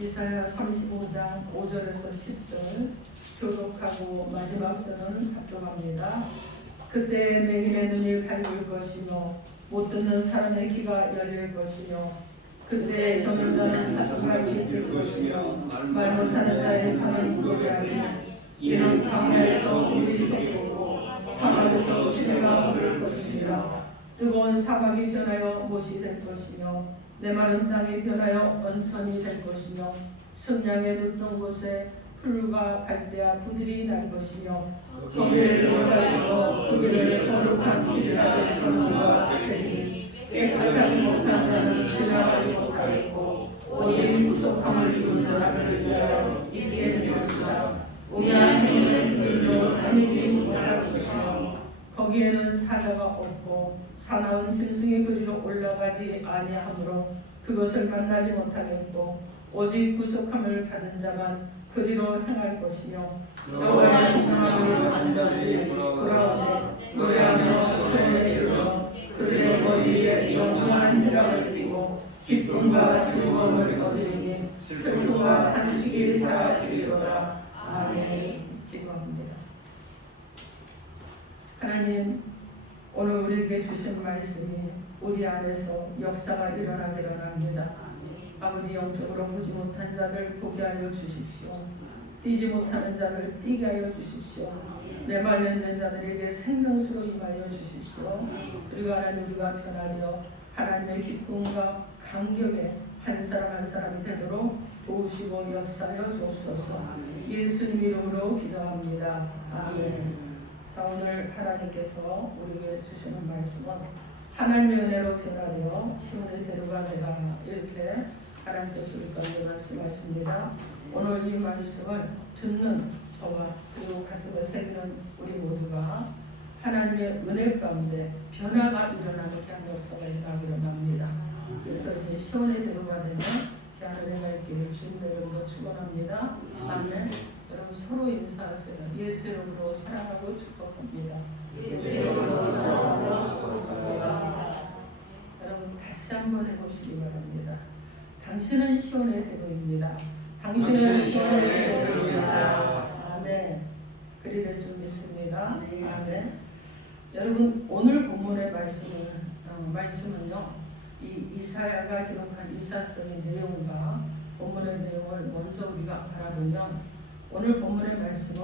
이사야 35장 5절에서 10절 교독하고 마지막 절은 합독합니다. 그때 맹인의 눈이 밝을 것이며 못 듣는 사람의 귀가 열릴 것이며 그때 손을 자는 사슴같이 들 것이며 말 못하는 자의 판을 무겁게 하리니 이는 광야에서 물이 솟고 사막에서 시내가 흐를 것이니라. 뜨거운 사막이 변하여 못이 될 것이며 메마른 땅이 변하여 온천이 될 것이며 성량에 눕던 곳에 풀과 갈대와 부들이 날 것이며 거기를 들어가서 그들을 거룩한 길이라 그런가 하리니 깨끗하지 못한 자는 지나가지 못하겠고 오직 구속함을 이룬 자를 위하여 있게 될 것이라. 우리한 행위는 그들로 다니지 못할 것이며 거기에는 사자가 없고 사나운 짐승이 그리로 올라가지 아니하므로 그것을 만나지 못하겠고 오직 구속함을 받은 자만 그리로 행할 것이며 여호와의 성함을 받는 자들이 돌아오되 노래하며 시온에 이르러 그들의 머리에 영원한 희락을 띠고 기쁨과 즐거움을 얻으리니 슬픔과 탄식이 사라지리로다. 아멘. 기도합니다. 하나님, 오늘 우리에게 주신 말씀이 우리 안에서 역사가 일어나기를 합니다. 아버지, 영적으로 보지 못한 자를 보게 하여 주십시오. 뛰지 못하는 자를 뛰게 하여 주십시오. 메말려 있는 자들에게 생명수로 임하여 주십시오. 그리고 하나님, 우리가 변하여 하나님의 기쁨과 감격에 한 사람 한 사람이 되도록 도우시고 역사하여 주옵소서. 예수님 이름으로 기도합니다. 아멘. 자, 오늘 하나님께서 우리에게 주시는 말씀은 하나님의 은혜로 변화되어 시온의 데려가리라, 이렇게 하나님께서 우리에게 말씀하십니다. 오늘 이 말씀을 듣는 저와 그리고 가슴에 새기는 우리 모두가 하나님의 은혜 가운데 변화가 일어나는 그런 역사가 일어나기를 합니다. 그래서 이제 시온의 데려가 되면 하나님의 있기를 주님의 이름으로 축원합니다. 아멘. 여러분 서로 인사하세요. 예수 이름으로 사랑하고 축복합니다. 예수 이름으로 사랑하고 축복합니다. 여러분 다시 한번 해보시기 바랍니다. 당신은 시온의 대로입니다. 당신은 시온의 대로입니다. 아멘. 그리 될 줄 믿습니다. 아멘. 여러분 오늘 본문의 말씀은요, 이 이사야가 기록한 이사서의 내용과 본문의 내용을 먼저 우리가 알아보면, 오늘 본문의 말씀은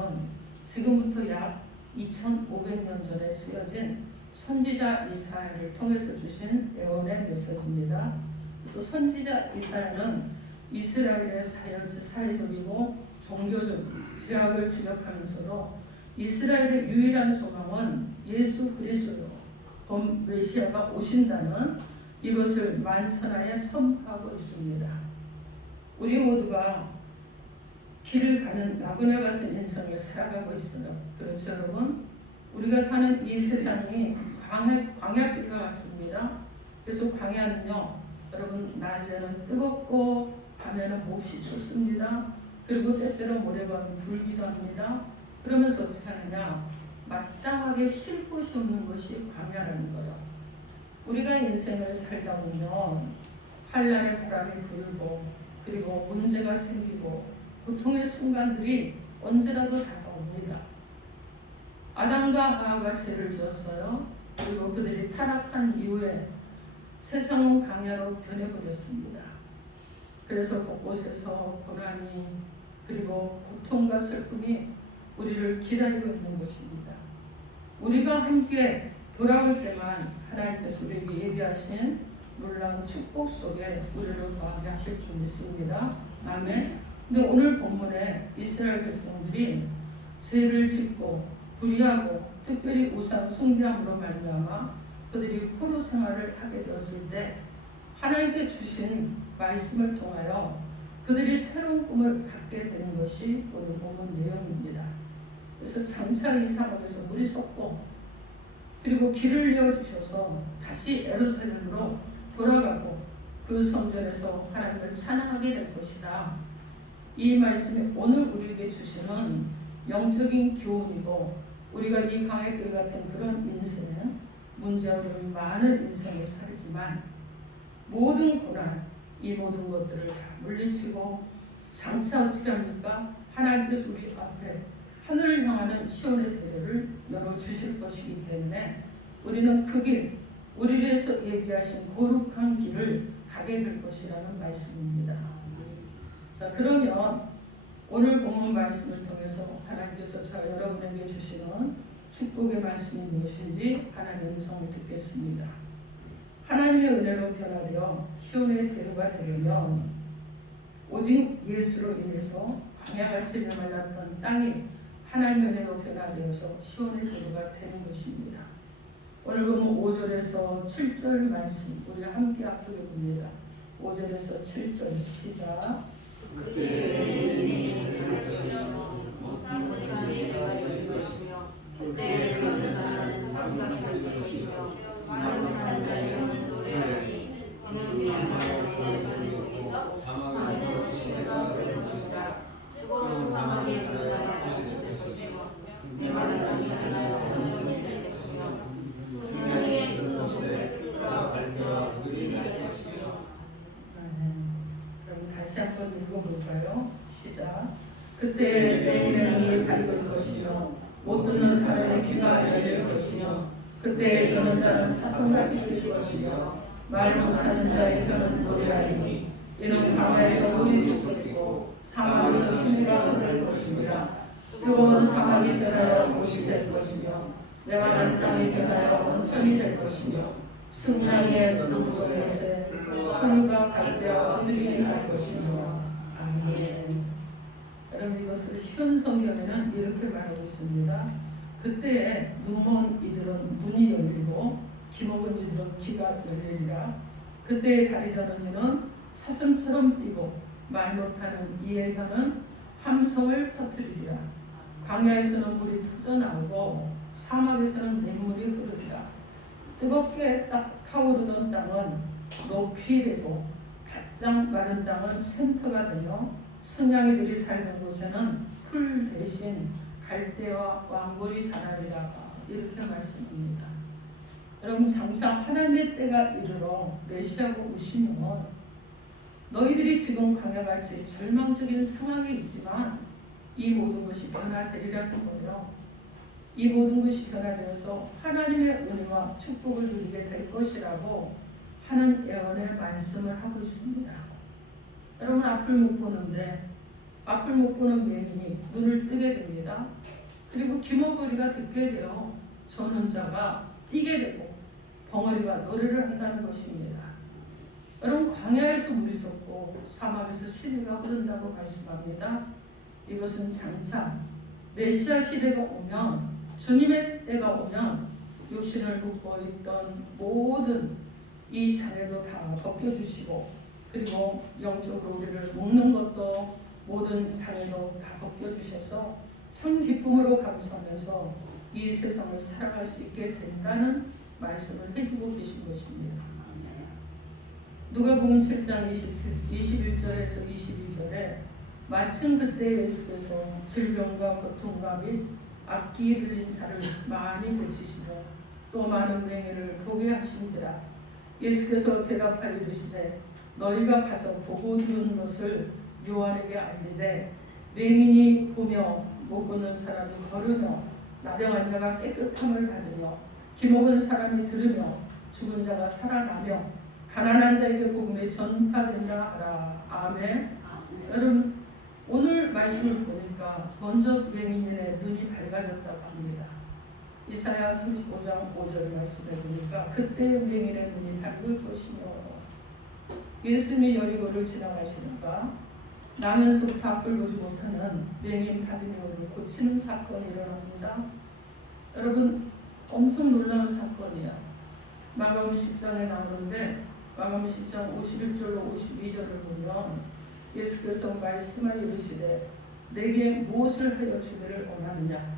지금부터 약 2500년 전에 쓰여진 선지자 이사야를 통해서 주신 예언의 메시지입니다. 그래서 선지자 이사야는 이스라엘의 사회적이고 종교적 제약을 지적하면서도 이스라엘의 유일한 소망은 예수 그리스도 메시아가 오신다는 이것을 만천하에 선포하고 있습니다. 우리 모두가 길을 가는 나그네 같은 인생을 살아가고 있어요. 그렇죠, 여러분? 우리가 사는 이 세상이 광야길과 같습니다. 그래서 광야는요, 여러분, 낮에는 뜨겁고 밤에는 몹시 춥습니다. 그리고 때때로 모래바람이 불기도 합니다. 그러면서 어떻게 하느냐? 마땅하게 쉴 곳이 없는 것이 광야라는 거예요. 우리가 인생을 살다 보면 환란의 바람이 불고 그리고 문제가 생기고 고통의 순간들이 언제라도 다가옵니다. 아담과 하와가 죄를 지었어요. 그리고 그들이 타락한 이후에 세상은 광야로 변해버렸습니다. 그래서 곳곳에서 고난이 그리고 고통과 슬픔이 우리를 기다리고 있는 것입니다. 우리가 함께 돌아올 때만 하나님께서 우리에게 예비하신 놀라운 축복 속에 우리를 거하게 하실 줄 믿습니다. 아멘. 근데 오늘 본문에 이스라엘 백성들이 죄를 짓고 불의하고 특별히 우상 숭배함으로 말미암아 그들이 포로 생활을 하게 되었을 때 하나님께 주신 말씀을 통하여 그들이 새로운 꿈을 갖게 되는 것이 오늘 본문 내용입니다. 그래서 장차 이 상황에서 물이 솟고 그리고 길을 내어주셔서 다시 예루살렘으로 돌아가고 그 성전에서 하나님을 찬양하게 될 것이다. 이 말씀이 오늘 우리에게 주시는 영적인 교훈이고, 우리가 이 광야길 같은 그런 인생, 문제와 어려움이 많은 인생을 살지만 모든 고난, 이 모든 것들을 다 물리치고 장차 어떻게 합니까? 하나님께서 우리 앞에 하늘을 향하는 시온의 대로를 열어주실 것이기 때문에 우리는 그 길, 우리를 위해서 예비하신 거룩한 길을 가게 될 것이라는 말씀입니다. 자, 그러면 오늘 본문 말씀을 통해서 하나님께서 저 여러분에게 주시는 축복의 말씀이 무엇인지 하나님의 음성을 듣겠습니다. 하나님의 은혜로 변화되어 시온의 대로가 되려면 오직 예수로 인해서 광야같이 메말랐던 땅이 하나님의 은혜로 변화되어서 시온의 대로가 되는 것입니다. 오늘 보면 5절에서 7절 말씀 우리 함께 아프게 봅니다. 5절에서 7절 시작. 그때 저는 나는 사슴같이 될 것이며 말을 하는 자에게는 노래하니 그는 미안하여 변수이고 사망에서 시대가 될 것이라. 뜨거운 사막에 변하여 빛이 될 것이며 내 마르다니 변하여 원점이 될 것이며 승냥이의 끝없에 흙과 갈대와 물이 날 것이며. 그럼 다시 한번 읽어볼까요? 시작. 그때 내 눈이 밝을 것이며 못 듣는 사람의 귀가 열릴 것이며 그때 저는 자는 사슴같이 될 것이며 말 못하는 자의 혀는 노래하리니 이는 광야에서 물이 솟고 사막에서 심리가 흐를 것입니다. 뜨거운 사막이 변하여 못이 될 것이며 메마른 땅이 변하여 원천이 될 것이며 승냥이의 눈물에서 흙과 갈대와 물이 날 것이며. 아멘. 여러분 이것을 시온 성경에는 이렇게 말하고 있습니다. 그때에 눈먼 이들은 눈이 열리고 귀먹은 이들은 귀가 열리리라. 그때의 다리 저는 이는 사슴처럼 뛰고 말 못하는 이의 혀는 함성을 터뜨리리라. 광야에서는 물이 터져나오고 사막에서는 맹물이 흐르리라. 뜨겁게 타오르던 땅은 높이 되고 바짝 마른 땅은 샘터가 되며 승냥이들이 살는 곳에는 풀 대신 갈대와 왕골이 자라리라. 이렇게 말씀합니다. 여러분 장차 하나님의 때가 이르러 메시아가 오시면 너희들이 지금 광야같이 절망적인 상황에 있지만 이 모든 것이 변화되리라는 거예요. 이 모든 것이 변화되어서 하나님의 은혜와 축복을 누리게 될 것이라고 하는 예언의 말씀을 하고 있습니다. 여러분 앞을 못 보는데 앞을 못 보는 맹인이 눈을 뜨게 됩니다. 그리고 귀머거리가 듣게 되어 저는 자가 뛰게 되고 벙어리가 노래를 한다는 것입니다. 여러분 광야에서 물이 솟고 사막에서 시리가 흐른다고 말씀합니다. 이것은 장차 메시아 시대가 오면 주님의 때가 오면 육신을 묶고 있던 모든 이 잔해도 다 벗겨주시고 그리고 영적으로 우리를 묶는 것도 모든 잔해도 다 벗겨주셔서 참 기쁨으로 감사하면서 이 세상을 살아갈 수 있게 된다는 말씀을 해주고 계신 것입니다. 누가복음 7장 21절에서 22절에 마침 그때 예수께서 질병과 고통과 및 앞기 들린 자를 많이 고치시며 또 많은 맹인을 보게 하신지라. 예수께서 대답하여 이르시되 너희가 가서 보고 들은 것을 요한에게 알리되 맹인이 보며 못 걷는 사람이 걸으며 나병한 자가 깨끗함을 받으며 귀먹은 사람이 들으며 죽은 자가 살아나며 가난한 자에게 복음이 전파된다 하라. 아멘. 여러분 오늘 말씀을 보니까 먼저 맹인의 눈이 밝아졌다고 합니다. 이사야 35장 5절 말씀에 보니까 그때 맹인의 눈이 밝을 것이며. 예수님이 여리고를 지나가시니까 나면서부터 앞을 보지 못하는 맹인 바디메오를 고치는 사건이 일어납니다. 여러분 엄청 놀라운 사건이야. 마가복음 10장에 나오는데 마가복음 10장 51절로 52절을 보면 예수께서 말씀하여 이르시되 내게 무엇을 하여 주기를 원하느냐.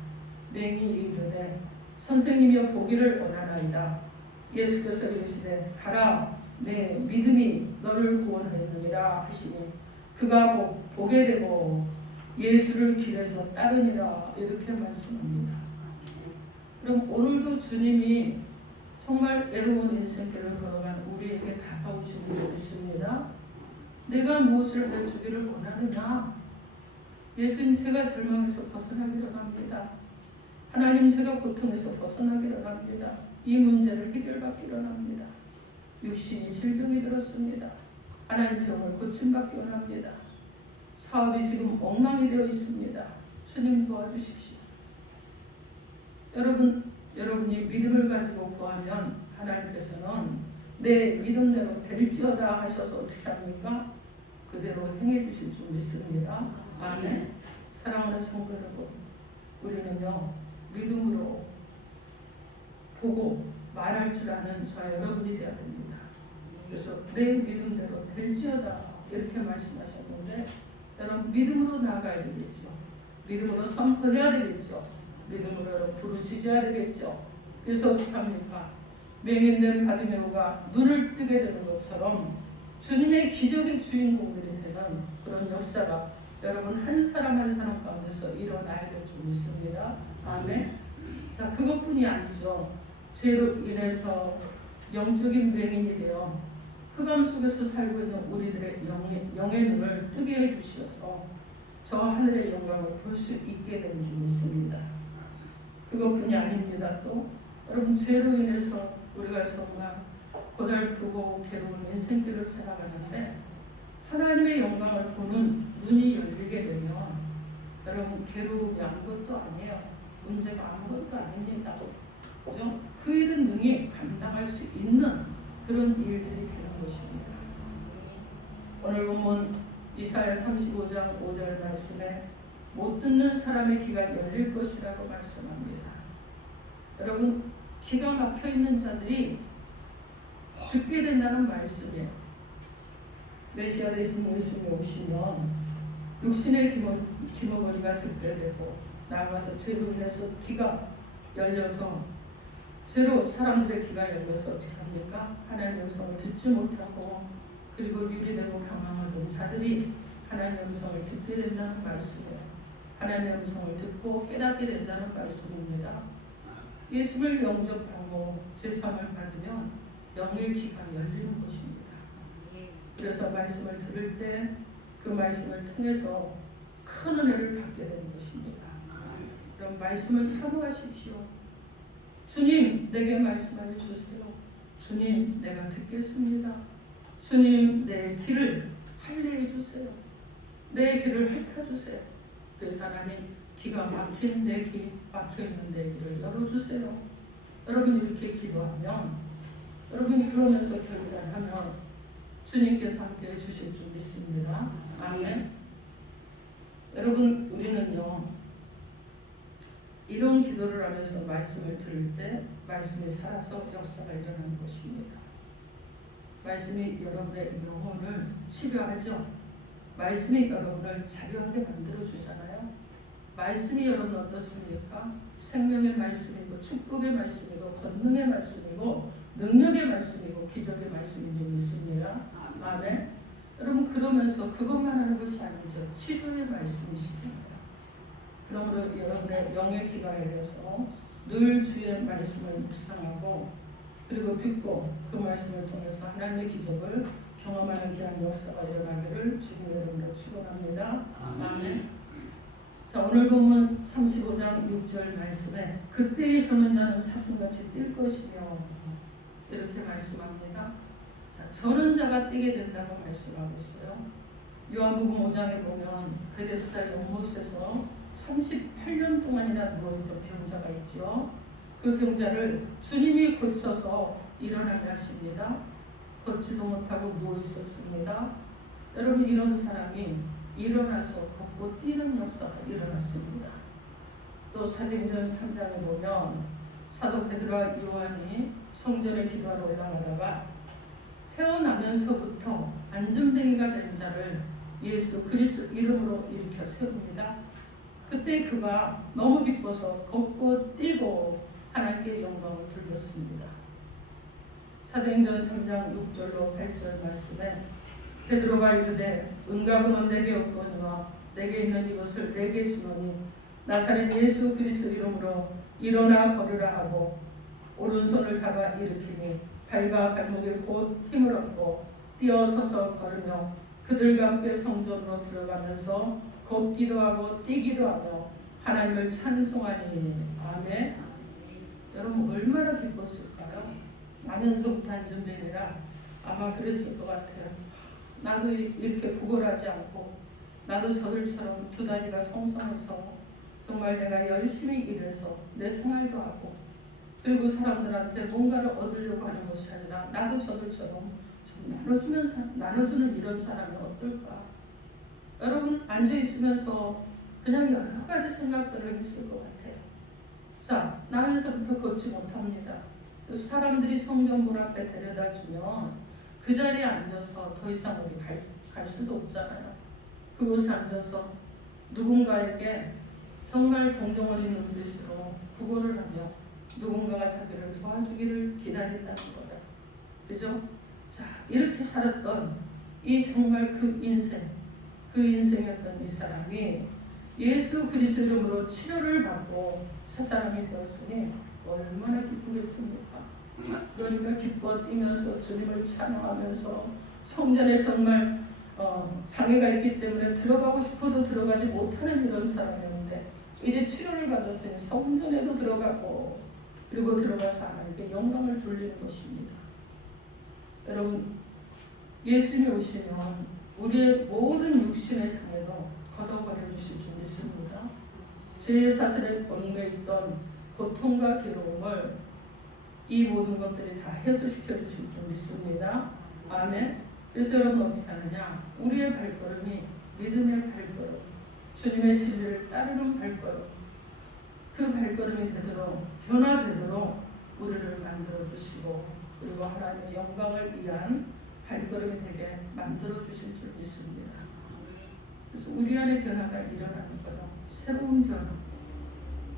맹인이 이르되 선생님이여 보기를 원하나이다. 예수께서 이르시되 가라 내 믿음이 너를 구원하였느니라 하시니 그가 보게 되고 예수를 길에서 따르니라. 이렇게 말씀합니다. 그럼 오늘도 주님이 정말 애로운 인생길을 걸어간 우리에게 다가오시는 줄 믿습니다. 내가 무엇을 해주기를 원하느냐? 예수님, 제가 절망에서 벗어나기를 합니다. 하나님, 제가 고통에서 벗어나기를 합니다. 이 문제를 해결받기를 합니다. 육신이 질병이 들었습니다. 하나님, 병을 고침받기 원합니다. 사업이 지금 엉망이 되어 있습니다. 주님, 도와주십시오. 여러분이 믿음을 가지고 구하면 하나님께서는 내 믿음대로 될지어다 하셔서 어떻게 합니까? 그대로 행해 주실 줄 믿습니다. 아멘. 사랑하는 성도 여러분, 우리는요 믿음으로 보고 말할 줄 아는 저와 여러분이 되어야 됩니다. 그래서 내 믿음대로 될지어다 이렇게 말씀하셨는데, 여러분 믿음으로 나아가야 되겠죠. 믿음으로 선포해야 되겠죠. 믿음으로 여러분 부르짖어야 되겠죠. 그래서 어떻게 합니까? 맹인된 바디메오가 눈을 뜨게 되는 것처럼 주님의 기적의 주인공들이 되는 그런 역사가 여러분 한 사람 한 사람 가운데서 일어나야 될 줄 믿습니다. 아멘. 자, 그것뿐이 아니죠. 죄로 인해서 영적인 맹인이 되어 흑암 속에서 살고 있는 우리들의 영의 눈을 뜨게 해주셔서 저 하늘의 영광을 볼 수 있게 되는 줄 믿습니다. 그것뿐이 아닙니다. 또 여러분 죄로 인해서 우리가 정말 고달프고 괴로운 인생길을 살아가는데 하나님의 영광을 보는 눈이 열리게 되면 여러분 괴로움이 아무것도 아니에요. 문제가 아무것도 아닙니다. 그죠? 그 일은 능히 감당할 수 있는 그런 일들이 되는 것입니다. 오늘 본문 이사야 35장 5절 말씀에 못 듣는 사람의 귀가 열릴 것이라고 말씀합니다. 여러분 귀가 막혀 있는 자들이 듣게 된다는 말씀이에요. 메시아 대신 예수님이 오시면 육신의 기머거리가 듣게 되고 나아가서 죄로 인해서 귀가 열려서 죄로 사람들의 귀가 열려서 어떻게 합니까? 하나님의 음성을 듣지 못하고 그리고 유리되고 방황하던 자들이 하나님의 음성을 듣게 된다는 말씀이에요. 하나님의 음성을 듣고 깨닫게 된다는 말씀입니다. 예수를 영접하고 제사함을 받으면 영의 귀가 열리는 것입니다. 그래서 말씀을 들을 때 그 말씀을 통해서 큰 은혜를 받게 되는 것입니다. 그럼 말씀을 사모하십시오. 주님, 내게 말씀하여 주세요. 주님, 내가 듣겠습니다. 주님, 내 귀를 할례해 주세요. 내 귀를 핥아주세요. 그래서 하나님, 귀가 막힌 내 귀, 막혀있는 내 귀를 열어주세요. 여러분이 이렇게 기도하면, 여러분이 그러면서 결단하면 주님께서 함께 해주실 줄 믿습니다. 아멘. 여러분, 우리는요 이런 기도를 하면서 말씀을 들을 때 말씀이 살아서 역사가 일어나는 것입니다. 말씀이 여러분의 영혼을 치료하죠. 말씀이 여러분을 자유하게 만들어주잖아요. 말씀이 여러분 어떻습니까? 생명의 말씀이고 축복의 말씀이고 권능의 말씀이고 능력의 말씀이고 기적의 말씀인 줄 믿습니다. 아멘. 여러분 그러면서 그것만 하는 것이 아니죠. 치료의 말씀이시잖아요. 그러므로 여러분의 영의 귀가 열려서 늘 주의 말씀을 묵상하고 그리고 듣고 그 말씀을 통해서 하나님의 기적을 경험하는 귀한 역사가 일어나기를 주님 이름으로 축원합니다. 아멘. 자, 오늘 본문 35장 6절 말씀에 그때의 서는 자는 사슴같이 뛸 것이며 이렇게 말씀합니다. 자, 서는 자가 뛰게 된다고 말씀하고 있어요. 요한복음 5장에 보면 베데스다 연못에서 38년 동안이나 누워있던 병자가 있죠. 그 병자를 주님이 고쳐서 일어나게 하십니다. 걷지도 못하고 누워있었습니다. 여러분 이런 사람이 일어나서 걷고 뛰는 역사가 일어났습니다. 또 사도행전 3장에 보면 사도 베드로와 요한이 성전에 기도하러 올라가다가 태어나면서부터 안전뱅이가 된 자를 예수 그리스도 이름으로 일으켜 세웁니다. 그때 그가 너무 기뻐서 걷고 뛰고 하나님께 영광을 돌렸습니다. 사도행전 3장 6절로 8절 말씀에 베드로가 이르되 은과 금은 내게 없거니와 내게 있는 이것을 내게 주노니 나사렛 예수 그리스도 이름으로 일어나 걸으라 하고 오른손을 잡아 일으키니 발과 발목에 곧 힘을 얻고 뛰어서서 걸으며 그들과 함께 성전으로 들어가면서 걷기도 하고 뛰기도 하며 하나님을 찬송하니. 아멘. 여러분 얼마나 기뻤을까요? 나면서부터 앉은 뱀이라 아마 그랬을 것 같아요. 나도 이렇게 부걸하지 않고 나도 저들처럼 두 다리가 성성해서 정말 내가 열심히 일해서 내 생활도 하고 그리고 사람들한테 뭔가를 얻으려고 하는 것이 아니라 나도 저들처럼 좀 나눠주는 이런 사람이 어떨까? 여러분 앉아있으면서 그냥 여러 가지 생각들을 했을 것 같아요. 자, 나면서부터 걷지 못합니다. 그래서 사람들이 성전 문 앞에 데려다 주면 그 자리에 앉아서 더 이상 어디 갈 수도 없잖아요. 그곳에 앉아서 누군가에게 정말 동정 어린 눈빛으로 구걸을 하며 누군가가 자기를 도와주기를 기다린다는 거예요. 그죠? 자, 이렇게 살았던 이 정말 그 인생이었던 이 사람이 예수 그리스도 이름으로 치료를 받고 새 사람이 되었으니 얼마나 기쁘겠습니까? 그러니까 기뻐 뛰면서 주님을 찬양하면서 성전에 정말 장애가 있기 때문에 들어가고 싶어도 들어가지 못하는 이런 사람이었는데 이제 치료를 받았으니 성전에도 들어가고 그리고 들어가서 하나님께 영광을 돌리는 것입니다. 여러분 예수님이 오시면 우리의 모든 육신의 장애도 걷어버려 주실 줄 믿습니다. 제 사슬에 얽매 있던 고통과 괴로움을 이 모든 것들이 다 해소시켜 주실 줄 믿습니다. 아멘. 그래서 여러분 어떻게 하느냐? 우리의 발걸음이 믿음의 발걸음, 주님의 진리를 따르는 발걸음, 그 발걸음이 되도록 변화되도록 우리를 만들어 주시고 그리고 하나님의 영광을 위한 발걸음이 되게 만들어 주실 줄 믿습니다. 그래서 우리 안에 변화가 일어나는 거예요. 새로운 변화.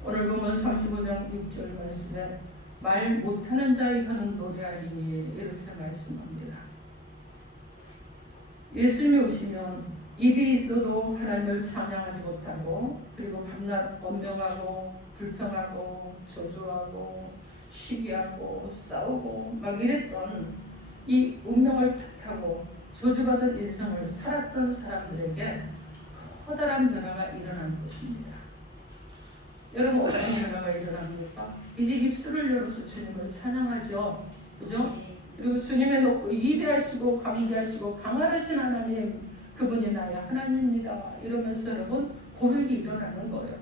오늘 보면 35장 6절 말씀에 말 못하는 자에게는 노래하리니 이렇게 말씀합니다. 예수님이 오시면 입이 있어도 하나님을 찬양하지 못하고 그리고 밤낮 언명하고 불평하고 저주하고 시기하고 싸우고 막 이랬던 이 운명을 탓하고 저주받은 인생을 살았던 사람들에게 커다란 변화가 일어나는 것입니다. 여러분 어떤 변화가 일어납니까? 이제 입술을 열어서 주님을 찬양하죠. 그죠? 그리고 주님의 높고 위대하시고 광대하시고 강하신 하나님 그분이 나의 하나님입니다. 이러면서 여러분 고백이 일어나는 거예요.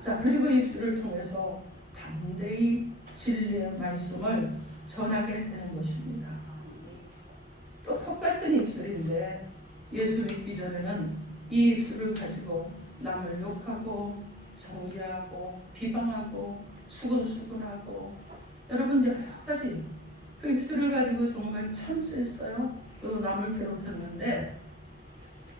자, 그리고 입술을 통해서 담대히 진리의 말씀을 전하게 되는 것입니다. 또 똑같은 입술인데 예수 믿기 전에는 이 입술을 가지고 남을 욕하고 정죄하고 비방하고 수근수근하고 여러분 여러 가지 그 입술을 가지고 정말 참수했어요. 또 남을 괴롭혔는데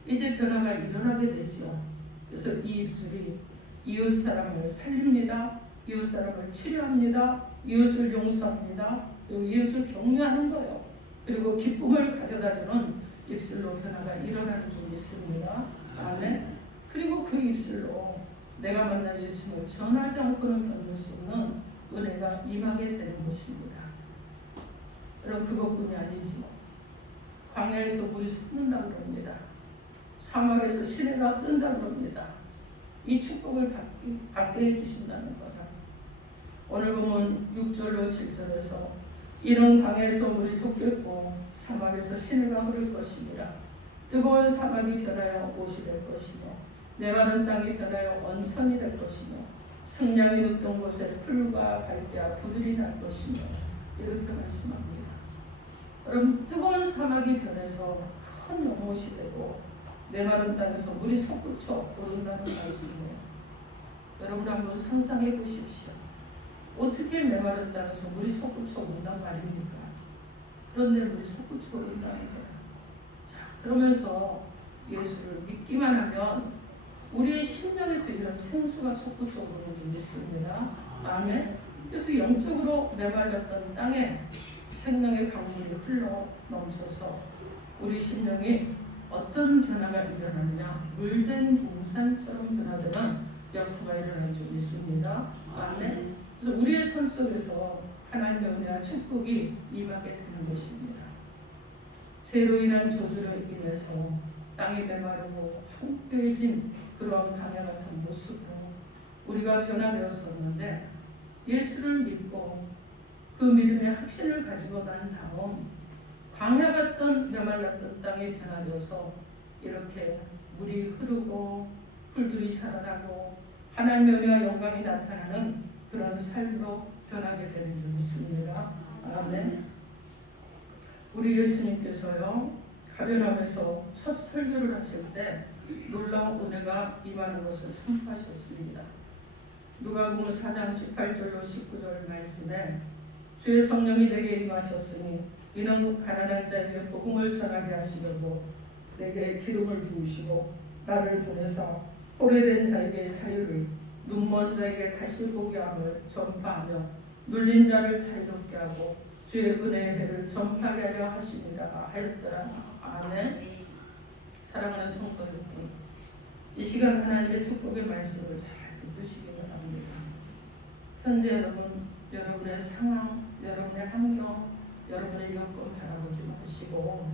이제 변화가 일어나게 되죠. 그래서 이 입술이 이웃 사람을 살립니다. 이웃 사람을 치료합니다. 이웃을 용서합니다. 그리고 이웃을 격려하는 거예요. 그리고 기쁨을 가져다주는 입술로 변화가 일어나는 줄 믿습니다. 아멘. 그리고 그 입술로 내가 만난 예수님을 전하지 않고는 견딜 수 없는 은혜가 임하게 되는 것입니다. 여러분 그것뿐이 아니지. 광야에서 물이 솟는다고 그럽니다. 사막에서 시내가 흐른다고 그럽니다. 이 축복을 받게 해주신다는 거다. 오늘 보면 6절로 7절에서 이는 광야에서 물이 솟겠고 사막에서 시내가 흐를 것입니다. 뜨거운 사막이 변하여 옷이 될 것이며 메마른 땅이 변하여 원천이 될 것이며 승냥이 눕던 곳에 풀과 갈대와 부들이 날 것이며 이렇게 말씀합니다. 여러분 뜨거운 사막이 변해서 큰 연못이 되고 메마른 땅에서 물이 솟구쳐 오른다는 말씀이에요. 여러분 한번 상상해 보십시오. 어떻게 메마른 땅에서 물이 솟구쳐 온단 말입니까? 그런데 물이 솟구쳐 오른다는 거예요. 자, 그러면서 예수를 믿기만 하면 우리의 심령에서 이런 생수가 솟구쳐 오르는 줄 믿습니다. 아멘. 그래서 영적으로 메말랐던 땅에 생명의 강물이 흘러 넘쳐서 우리 심령이 어떤 변화가 일어나느냐 물된 동산처럼 변화되는 역사가 일어나는 줄 믿습니다. 아멘. 그래서 우리의 삶 속에서 하나님의 은혜와 축복이 임하게 되는 것입니다. 죄로 인한 저주를 인해서 땅이 메마르고 황폐해진 그런 광야 같은 모습으로 우리가 변화되었었는데 예수를 믿고 그 믿음의 확신을 가지고 난 다음 광야 같던 메말랐던 땅이 변화되어서 이렇게 물이 흐르고 풀들이 자라나고 하나님의 은혜와 영광이 나타나는 그런 삶으로 변하게 되는 줄 믿습니다. 아멘. 우리 예수님께서요 가버나움에서 첫 설교를 하실 때 놀라운 은혜가 임하는 것을 선포하셨습니다. 누가복음 4장 18절로 19절 말씀에 주의 성령이 내게 임하셨으니 이는 가난한 자에게 복음을 전하게 하시려고 내게 기름을 부으시고 나를 보내사 포로된 자에게 자유를 눈먼 자에게 다시 보게 함을 전파하며 눌린 자를 자유롭게 하고 주의 은혜의 해를 전파하게 하려 하심이라 하였더라. 아멘. 사랑하는 성도 여러분, 이 시간 하나님의 축복의 말씀을 잘 듣으시기 바랍니다. 현재 여러분의 상황, 여러분의 환경, 여러분의 여건 바라보지 마시고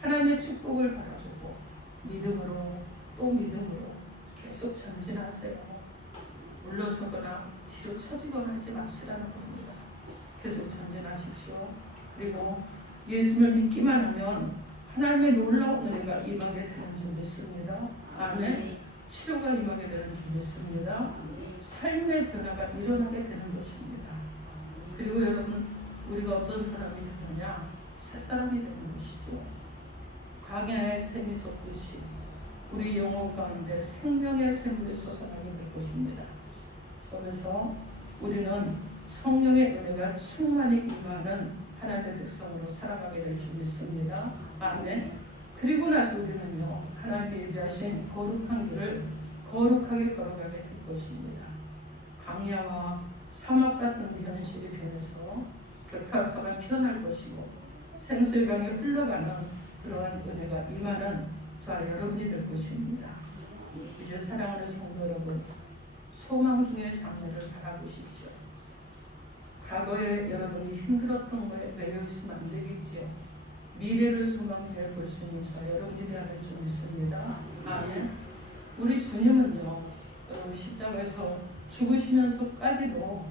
하나님의 축복을 바라보고 믿음으로 또 믿음으로 계속 전진하세요. 물러서거나 뒤로 처지거나 하지 마시라는 겁니다. 계속 전진하십시오. 그리고 예수를 믿기만 하면 하나님의 놀라운 은혜가 임하게 되는 줄 믿습니다. 아멘. 치료가 임하게 되는 줄 믿습니다. 삶의 변화가 일어나게 되는 것입니다. 그리고 여러분, 우리가 어떤 사람이 되느냐? 새 사람이 되는 것이죠. 광야의 샘이 솟듯이 우리 영혼 가운데 생명의 샘물이 솟아나게 될 것입니다. 그래서 우리는 성령의 은혜가 충만히 임하는 하나님의 백성으로 살아가게 될 줄 믿습니다. 아멘. 그리고 나서 우리는요 하나님이 예비하신 거룩한 길을 거룩하게 걸어가게 될 것입니다. 광야와 사막 같은 현실이 변해서 벽화가 피어날 것이고 생수의 강이 흘러가는 그러한 은혜가 임하는 저와 여러분이 될 것입니다. 이제 사랑하는 성도 여러분, 소망 중의 장래를 바라보십시오. 과거에 여러분이 힘들었던 거에 매여 있으면 안 되겠지요. 미래를 소망해 볼 수 있는 저 여러분이 되어야 될 줄 믿습니다. 아멘. 우리 주님은요, 여러분 십자가에서 죽으시면서까지도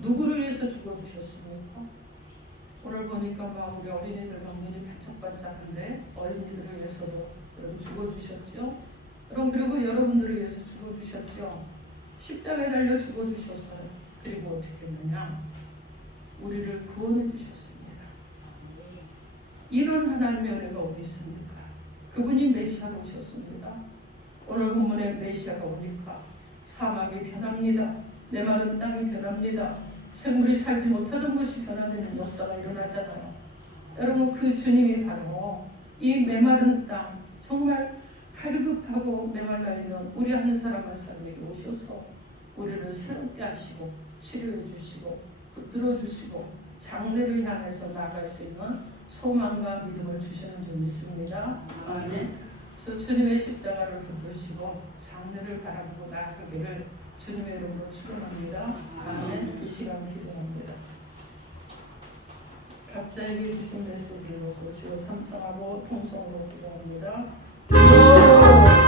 누구를 위해서 죽어주셨습니까? 오늘 보니까 막 우리 어린이들 막 눈이 반짝반짝한데 어린이들을 위해서도 여러분 죽어주셨죠? 여러분 그리고 여러분들을 위해서 죽어주셨죠? 십자가에 달려 죽어주셨어요. 그리고 어떻게 했느냐? 우리를 구원해 주셨습니다. 이런 하나님의 은혜가 어디 있습니까? 그분이 메시아로 오셨습니다. 오늘 본문에 메시아가 오니까 사막이 변합니다. 메마른 땅이 변합니다. 생물이 살지 못하던 것이 변화되는 역사가 일어나잖아요. 여러분 그 주님이 바로 이 메마른 땅, 정말 갈급하고 메말라 있는 우리 한 사람 한 사람에게 오셔서 우리를 새롭게 하시고 치료해 주시고 붙들어 주시고 장래를 향해서 나아갈 수 있는 소망과 믿음을 주시는 줄 믿습니다. 아멘. 그래서 주님의 십자가를 붙드시고 장래를 바라보고 나아가기를 주님의 이름으로 축원합니다. 아멘. 이 시간 기도합니다. 각자에게 주신 메시지를 놓고 주여 삼성하고 통성으로 기도합니다.